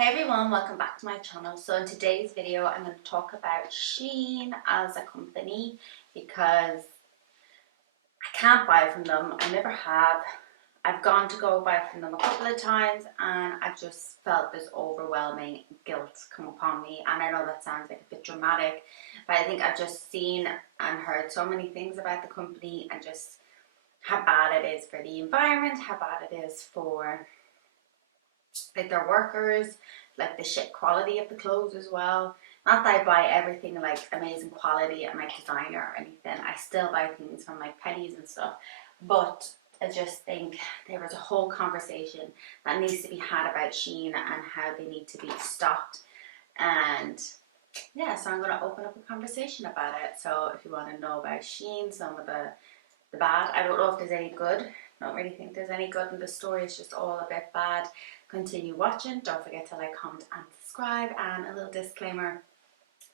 Hey everyone, welcome back to my channel. So in today's video I'm going to talk about SHEIN as a company because I can't buy from them. I never have. I've gone to go buy from them a couple of times and I've just felt this overwhelming guilt come upon me. And I know that sounds like a bit dramatic, but I think I've just seen and heard so many things about the company and just how bad it is for the environment, how bad it is for like their workers, like the shit quality of the clothes as well. Not that I buy everything like amazing quality and like designer or anything. I still buy things from like pennies and stuff. But I just think there was a whole conversation that needs to be had about SHEIN and how they need to be stopped. And yeah, so I'm going to open up a conversation about it. So if you want to know about SHEIN, some of the bad, I don't know if there's any good. I don't really think there's any good in the story. It's just all a bit bad. Continue watching. Don't forget to like, comment and subscribe. And a little disclaimer,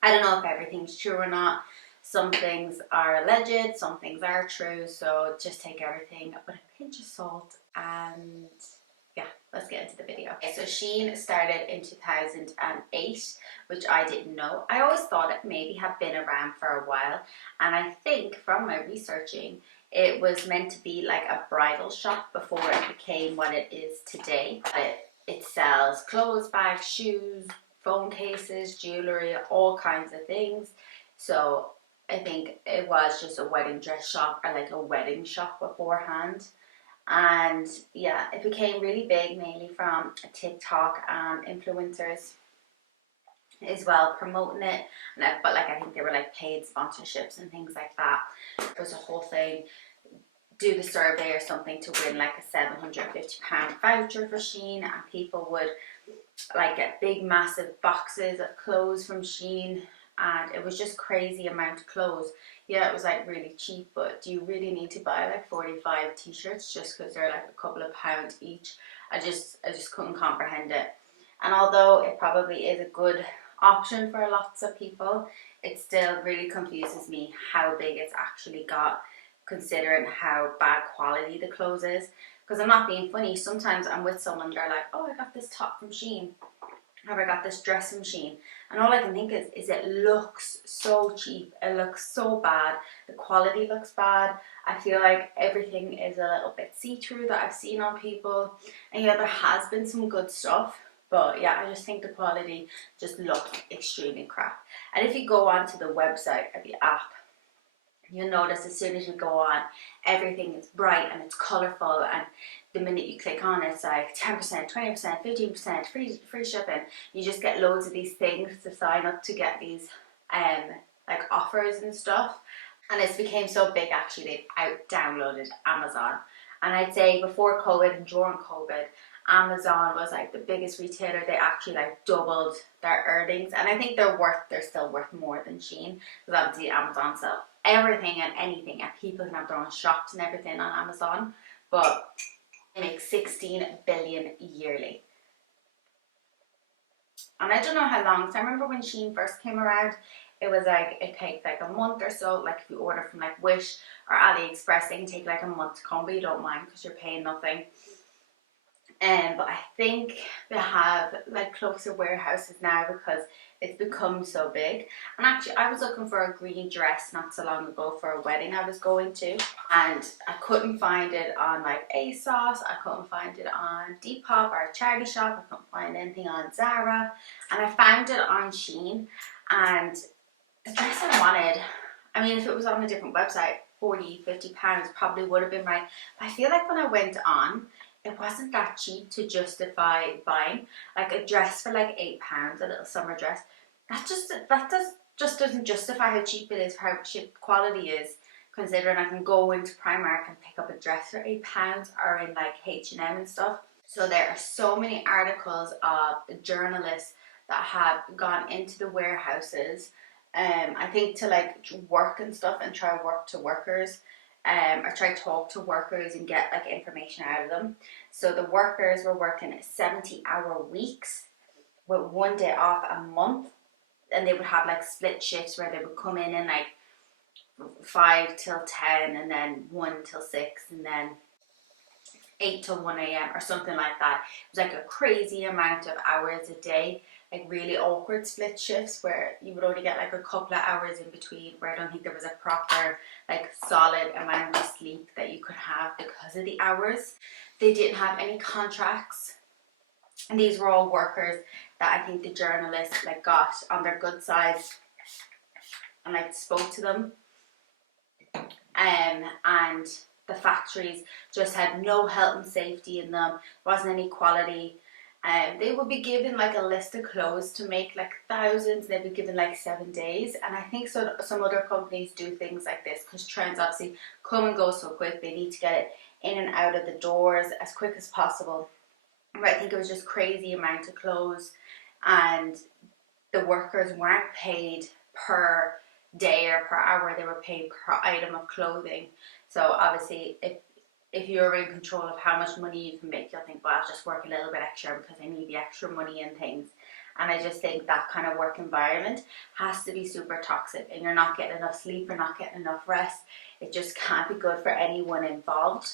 I don't know if everything's true or not. Some things are alleged, some things are true, so just take everything with a pinch of salt. And yeah, let's get into the video. Okay, so SHEIN started in 2008, which I didn't know. I always thought it maybe had been around for a while, and I think from my researching it was meant to be like a bridal shop before it became what it is today. It sells clothes, bags, shoes, phone cases, jewelry, all kinds of things. So I think it was just a wedding dress shop or like a wedding shop beforehand. And yeah, it became really big mainly from TikTok and influencers as well promoting it. But like I think they were like paid sponsorships and things like that. There was a whole thing, do the survey or something to win like a £750 voucher for SHEIN, and people would like get big massive boxes of clothes from SHEIN, and it was just crazy amount of clothes. Yeah, it was like really cheap, but do you really need to buy like 45 t-shirts just because they're like a couple of pounds each? I just couldn't comprehend it. And although it probably is a good option for lots of people, it still really confuses me how big it's actually got, considering how bad quality the clothes is. Because I'm not being funny, sometimes I'm with someone, they're like, oh, I got this top from SHEIN, or I got this dress from SHEIN, and all I can think is it looks so cheap, it looks so bad, the quality looks bad. I feel like everything is a little bit see-through that I've seen on people, and yeah, there has been some good stuff, but yeah, I just think the quality just looked extremely crap. And if you go onto the website or the app, you'll notice as soon as you go on, everything is bright and it's colourful, and the minute you click on it, it's like 10%, 20%, 15%, free shipping. You just get loads of these things to sign up to get these like offers and stuff. And it's became so big actually they've out-downloaded Amazon. And I'd say before COVID and during COVID, Amazon was like the biggest retailer. They actually like doubled their earnings, and I think they're still worth more than SHEIN, because obviously Amazon sells everything and anything, and people can have their own shops and everything on Amazon, but they make 16 billion yearly. And I don't know how long, so I remember when SHEIN first came around, it was like it takes like a month or so. Like if you order from like Wish or AliExpress, they can take like a month to come, but you don't mind because you're paying nothing. But I think they have like closer warehouses now because it's become so big. And actually I was looking for a green dress not so long ago for a wedding I was going to, and I couldn't find it on like ASOS, I couldn't find it on Depop or Charlie Shop, I couldn't find anything on Zara, and I found it on SHEIN. And the dress I wanted, I mean, if it was on a different website, 40, 50 pounds probably would have been right. But I feel like when I went on, it wasn't that cheap to justify buying. Like a dress for like £8, a little summer dress, that just doesn't justify how cheap it is, how cheap quality is, considering I can go into Primark and pick up a dress for £8, or in like H&M and stuff. So there are so many articles of journalists that have gone into the warehouses, I think to like work and stuff, and try to work to workers, or try to talk to workers and get like information out of them. So the workers were working 70-hour weeks with 1 day off a month, and they would have like split shifts where they would come in like 5 till 10, and then 1 till 6, and then 8 to 1 a.m. or something like that. It was like a crazy amount of hours a day, like really awkward split shifts where you would only get like a couple of hours in between, where I don't think there was a proper like solid amount of sleep that you could have because of the hours. They didn't have any contracts, and these were all workers that I think the journalists like got on their good side and like spoke to them. And the factories just had no health and safety in them. There wasn't any quality. They would be given like a list of clothes to make like thousands. They'd be given like 7 days. And I think so some other companies do things like this because trends obviously come and go so quick. They need to get it in and out of the doors as quick as possible. But I think it was just crazy amount of clothes, and the workers weren't paid per day or per hour. They were paid per item of clothing. So obviously if you're in control of how much money you can make, you'll think, well, I'll just work a little bit extra because I need the extra money and things. And I just think that kind of work environment has to be super toxic, and you're not getting enough sleep, you're not getting enough rest. It just can't be good for anyone involved.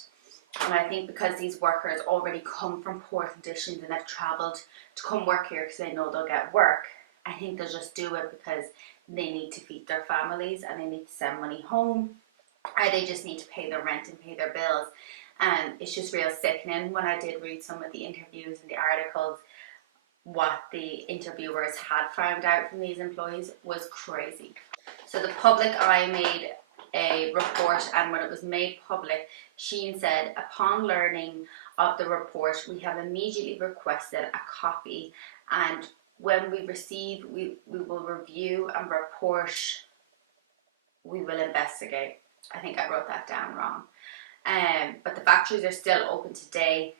And I think because these workers already come from poor conditions and have travelled to come work here because they know they'll get work, I think they'll just do it because they need to feed their families and they need to send money home, or they just need to pay their rent and pay their bills. And it's just real sickening. When I did read some of the interviews and the articles, what the interviewers had found out from these employees was crazy. So the public eye made a report, and when it was made public, SHEIN said, upon learning of the report, we have immediately requested a copy, and when we receive, we will review and report. We will investigate. I think I wrote that down wrong. But the factories are still open today.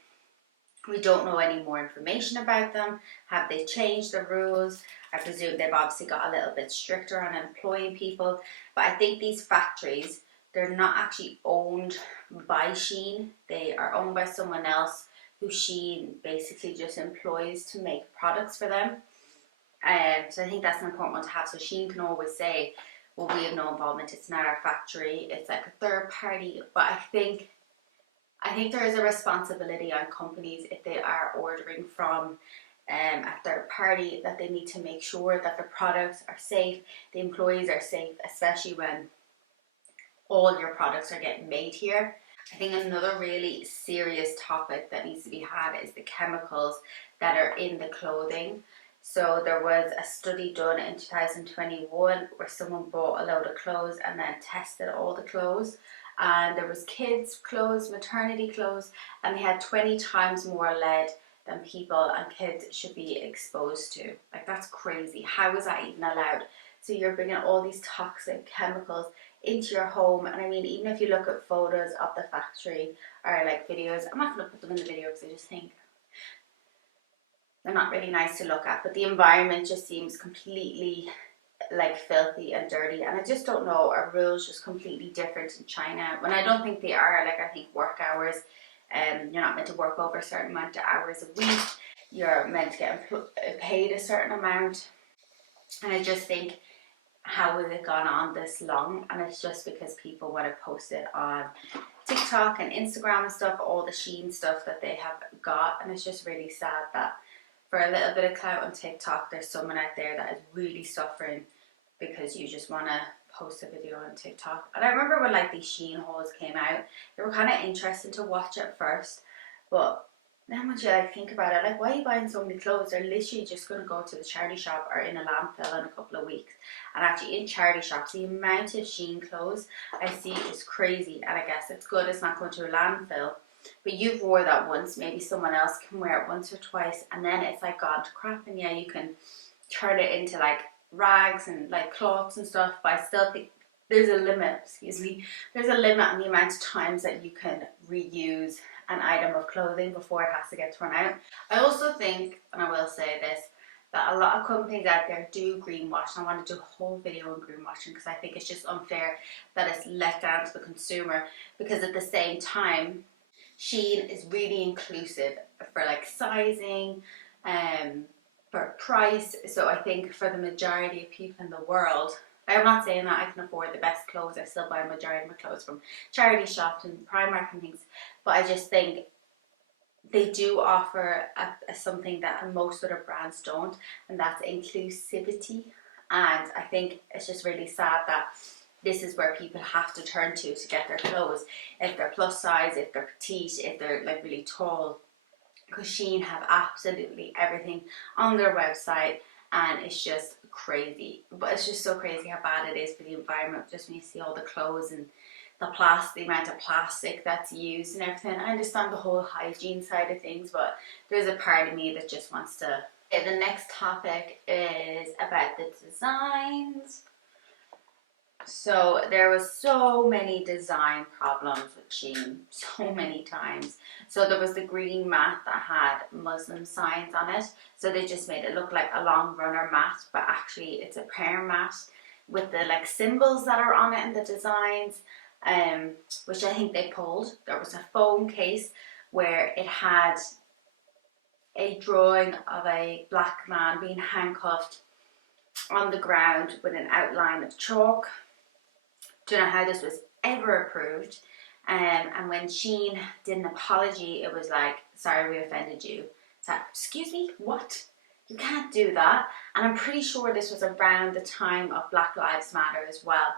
We don't know any more information about them. Have they changed the rules? I presume they've obviously got a little bit stricter on employing people. But I think these factories, they're not actually owned by SHEIN. They are owned by someone else who SHEIN basically just employs to make products for them. So I think that's an important one to have. So SHEIN can always say, well, we have no involvement, it's not our factory, it's like a third party. But I think there is a responsibility on companies, if they are ordering from a third party, that they need to make sure that the products are safe, the employees are safe, especially when all your products are getting made here. I think another really serious topic that needs to be had is the chemicals that are in the clothing. So there was a study done in 2021 where someone bought a load of clothes and then tested all the clothes. And there was kids' clothes, maternity clothes, and they had 20 times more lead than people and kids should be exposed to. Like, that's crazy. How is that even allowed? So you're bringing all these toxic chemicals into your home. And I mean, even if you look at photos of the factory or like videos, I'm not going to put them in the video because I just think they're not really nice to look at, but the environment just seems completely like filthy and dirty. And I just don't know, are rules just completely different in China? When I don't think they are. Like, I think work hours, you're not meant to work over a certain amount of hours a week. You're meant to get paid a certain amount. And I just think, how has it gone on this long? And it's just because people want to post it on TikTok and Instagram and stuff, all the SHEIN stuff that they have got. And it's just really sad that for a little bit of clout on TikTok, there's someone out there that is really suffering because you just want to post a video on TikTok. And I remember when like these SHEIN hauls came out, they were kind of interesting to watch at first, but then once you like think about it, like, why are you buying so many clothes? They're literally just going to go to the charity shop or in a landfill in a couple of weeks. And actually in charity shops, the amount of SHEIN clothes I see is crazy. And I guess it's good it's not going to a landfill. But you've wore that once, maybe someone else can wear it once or twice, and then it's like gone to crap. And yeah, you can turn it into like rags and like cloths and stuff, but I still think there's a limit, there's a limit on the amount of times that you can reuse an item of clothing before it has to get thrown out. I also think, and I will say this, that a lot of companies out there do greenwash. I want to do a whole video on greenwashing because I think it's just unfair that it's let down to the consumer, because at the same time, SHEIN is really inclusive for like sizing, for price. So I think for the majority of people in the world, I'm not saying that I can afford the best clothes. I still buy a majority of my clothes from charity shops and Primark and things. But I just think they do offer something that most other brands don't, and that's inclusivity. And I think it's just really sad that this is where people have to turn to get their clothes. If they're plus size, if they're petite, if they're like really tall, because SHEIN have absolutely everything on their website, and it's just crazy. But it's just so crazy how bad it is for the environment, just when you see all the clothes and the amount of plastic that's used and everything. I understand the whole hygiene side of things, but there's a part of me that just wants to. Okay, the next topic is about the designs. So there was so many design problems with SHEIN, so many times. So there was the green mat that had Muslim signs on it. So they just made it look like a long runner mat, but actually it's a prayer mat with the like symbols that are on it and the designs, which I think they pulled. There was a phone case where it had a drawing of a black man being handcuffed on the ground with an outline of chalk. Don't know how this was ever approved. And when SHEIN did an apology, it was like, sorry, we offended you. It's like, excuse me, what? You can't do that. And I'm pretty sure this was around the time of Black Lives Matter as well.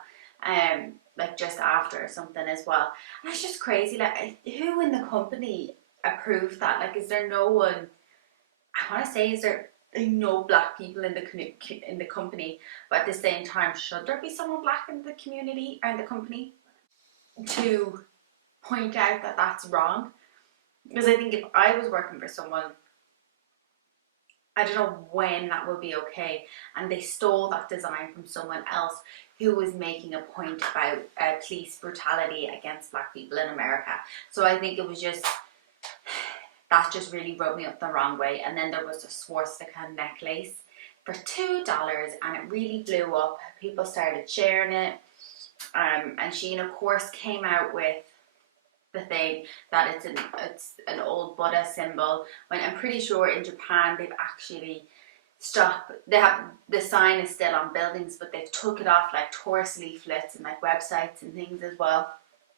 Like just after or something as well. And it's just crazy. Like, who in the company approved that? Like, is there no one? I want to say, is there no black people in the company? But at the same time, should there be someone black in the community or in the company to point out that that's wrong? Because I think if I was working for someone, I don't know when that would be okay, and they stole that design from someone else who was making a point about police brutality against black people in America. So I think it was just, that just really rubbed me up the wrong way. And then there was a swastika necklace for $2, and it really blew up. People started sharing it, and SHEIN of course came out with the thing that it's an old Buddha symbol, when I'm pretty sure in Japan they've actually stopped. They have, the sign is still on buildings, but they've took it off like tourist leaflets and like websites and things as well,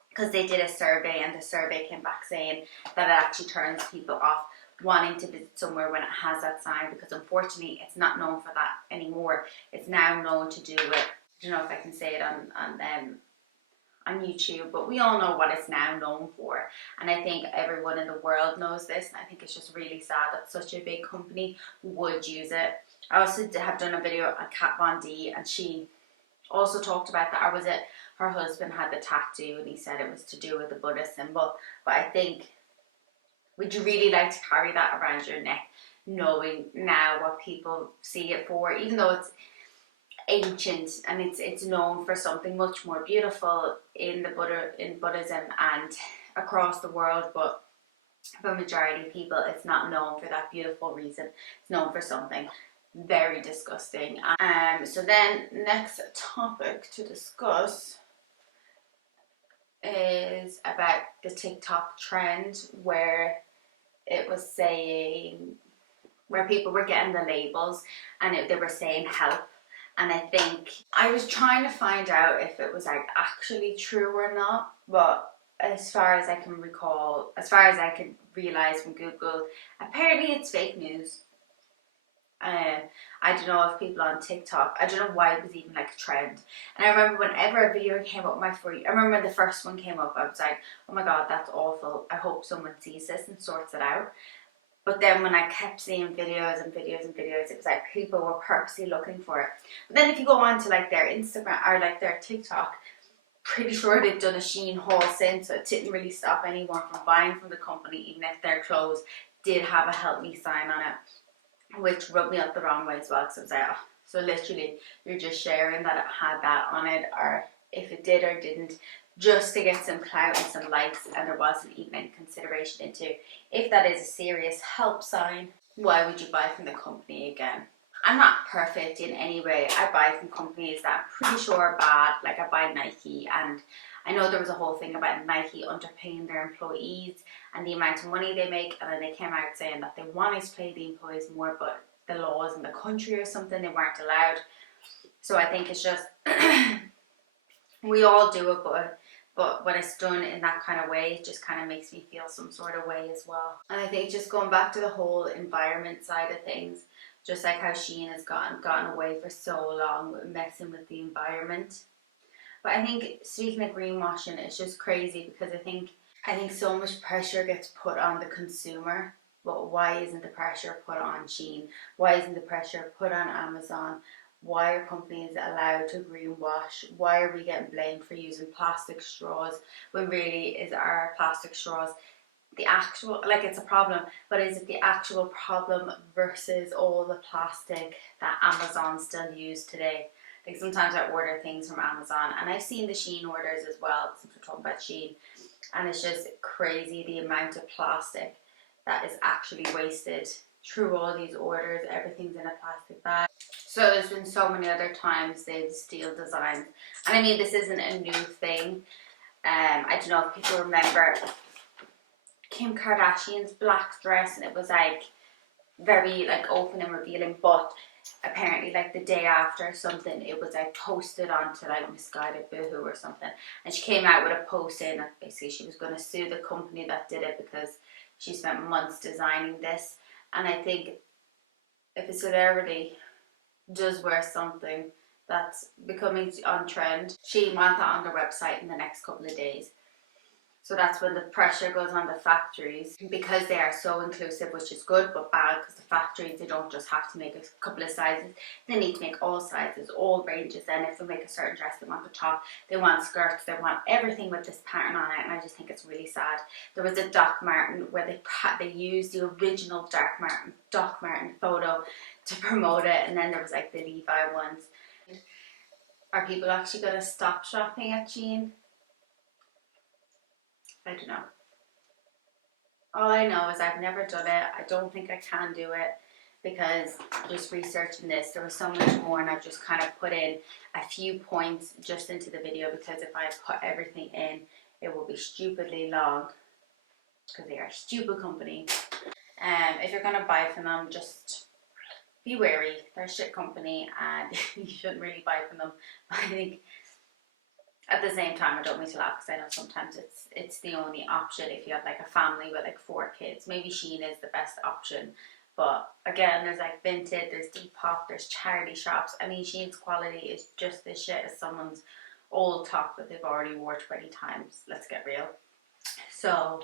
because they did a survey, and the survey came back saying that it actually turns people off wanting to visit somewhere when it has that sign, because unfortunately it's not known for that anymore. It's now known to do with, I don't know if I can say it on YouTube, but we all know what it's now known for. And I think everyone in the world knows this, and I think it's just really sad that such a big company would use it. I also have done a video on Kat Von D, and she also talked about that, or was it her husband had the tattoo and he said it was to do with the Buddha symbol. But I think, would you really like to carry that around your neck, knowing now what people see it for, even though it's ancient and it's known for something much more beautiful in Buddhism and across the world, but for a majority of people it's not known for that beautiful reason. It's known for something very disgusting. So then next topic to discuss is about the TikTok trend, where it was saying, where people were getting the labels and they were saying help. And I think I was trying to find out if it was like actually true or not, but as far as I can recall, as far as I could realize from Google, apparently it's fake news. I don't know if people on TikTok, I don't know why it was even like a trend. And I remember whenever a video came up on my For You, I remember when the first one came up, I was like, oh my god, that's awful. I hope someone sees this and sorts it out. But then when I kept seeing videos and videos and videos, it was like people were purposely looking for it. But then if you go on to like their Instagram or like their TikTok, pretty sure they've done a SHEIN haul since, so it didn't really stop anyone from buying from the company, even if their clothes did have a help me sign on it, which rubbed me up the wrong way as well, because I was like, oh, so literally you're just sharing that it had that on it, or if it did or didn't, just to get some clout and some likes, and there wasn't even any consideration into if that is a serious help sign. Why would you buy from the company again? I'm not perfect in any way. I buy from companies that I'm pretty sure are bad. Like I buy Nike, and I know there was a whole thing about Nike underpaying their employees and the amount of money they make, and then they came out saying that they wanted to pay the employees more, but the laws in the country or something, they weren't allowed. So I think it's just we all do it, but But when it's done in that kind of way, it just kind of makes me feel some sort of way as well. And I think just going back to the whole environment side of things, just like how SHEIN has gotten away for so long with messing with the environment. But I think speaking of greenwashing, it's just crazy because I think so much pressure gets put on the consumer. But why isn't the pressure put on SHEIN? Why isn't the pressure put on Amazon? Why are companies allowed to greenwash? Why are we getting blamed for using plastic straws when really is our plastic straws the actual, like, it's a problem, but is it the actual problem versus all the plastic that Amazon still use today? Like, sometimes I order things from Amazon, and I've seen the SHEIN orders as well, since we're talking about SHEIN, and it's just crazy the amount of plastic that is actually wasted through all these orders. Everything's in a plastic bag. So there's been so many other times they've steal designs, and I mean, this isn't a new thing. I don't know if people remember Kim Kardashian's black dress, and it was like very like open and revealing, but apparently like the day after something, it was like posted onto like Misguided Boohoo or something, and she came out with a post saying that basically she was going to sue the company that did it because she spent months designing this. And I think if a celebrity does wear something that's becoming on trend, she want that on their website in the next couple of days. So that's when the pressure goes on the factories, because they are so inclusive, which is good but bad, because the factories, they don't just have to make a couple of sizes, they need to make all sizes, all ranges. And if they make a certain dress, they want the top, they want skirts, they want everything with this pattern on it, and I just think it's really sad. There was a Doc Marten where they used the original Doc Marten photo to promote it, and then there was like the Levi ones. Are people actually going to stop shopping at SHEIN? I don't know. All I know is I've never done it. I don't think I can do it, because just researching this, there was so much more, and I've just kind of put in a few points just into the video, because if I put everything in, it will be stupidly long, because they are a stupid company. If you're going to buy from them, just be wary. They're a shit company, and you shouldn't really buy from them. I think at the same time, I don't mean to laugh, because I know sometimes it's the only option if you have like a family with like 4 kids. Maybe SHEIN is the best option, but again, there's like Vinted, there's Depop, there's charity shops. I mean, SHEIN's quality is just as shit as someone's old top that they've already wore 20 times. Let's get real. So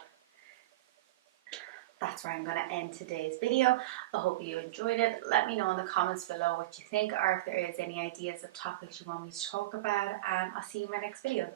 that's where I'm going to end today's video. I hope you enjoyed it. Let me know in the comments below what you think, or if there is any ideas of topics you want me to talk about, and I'll see you in my next video.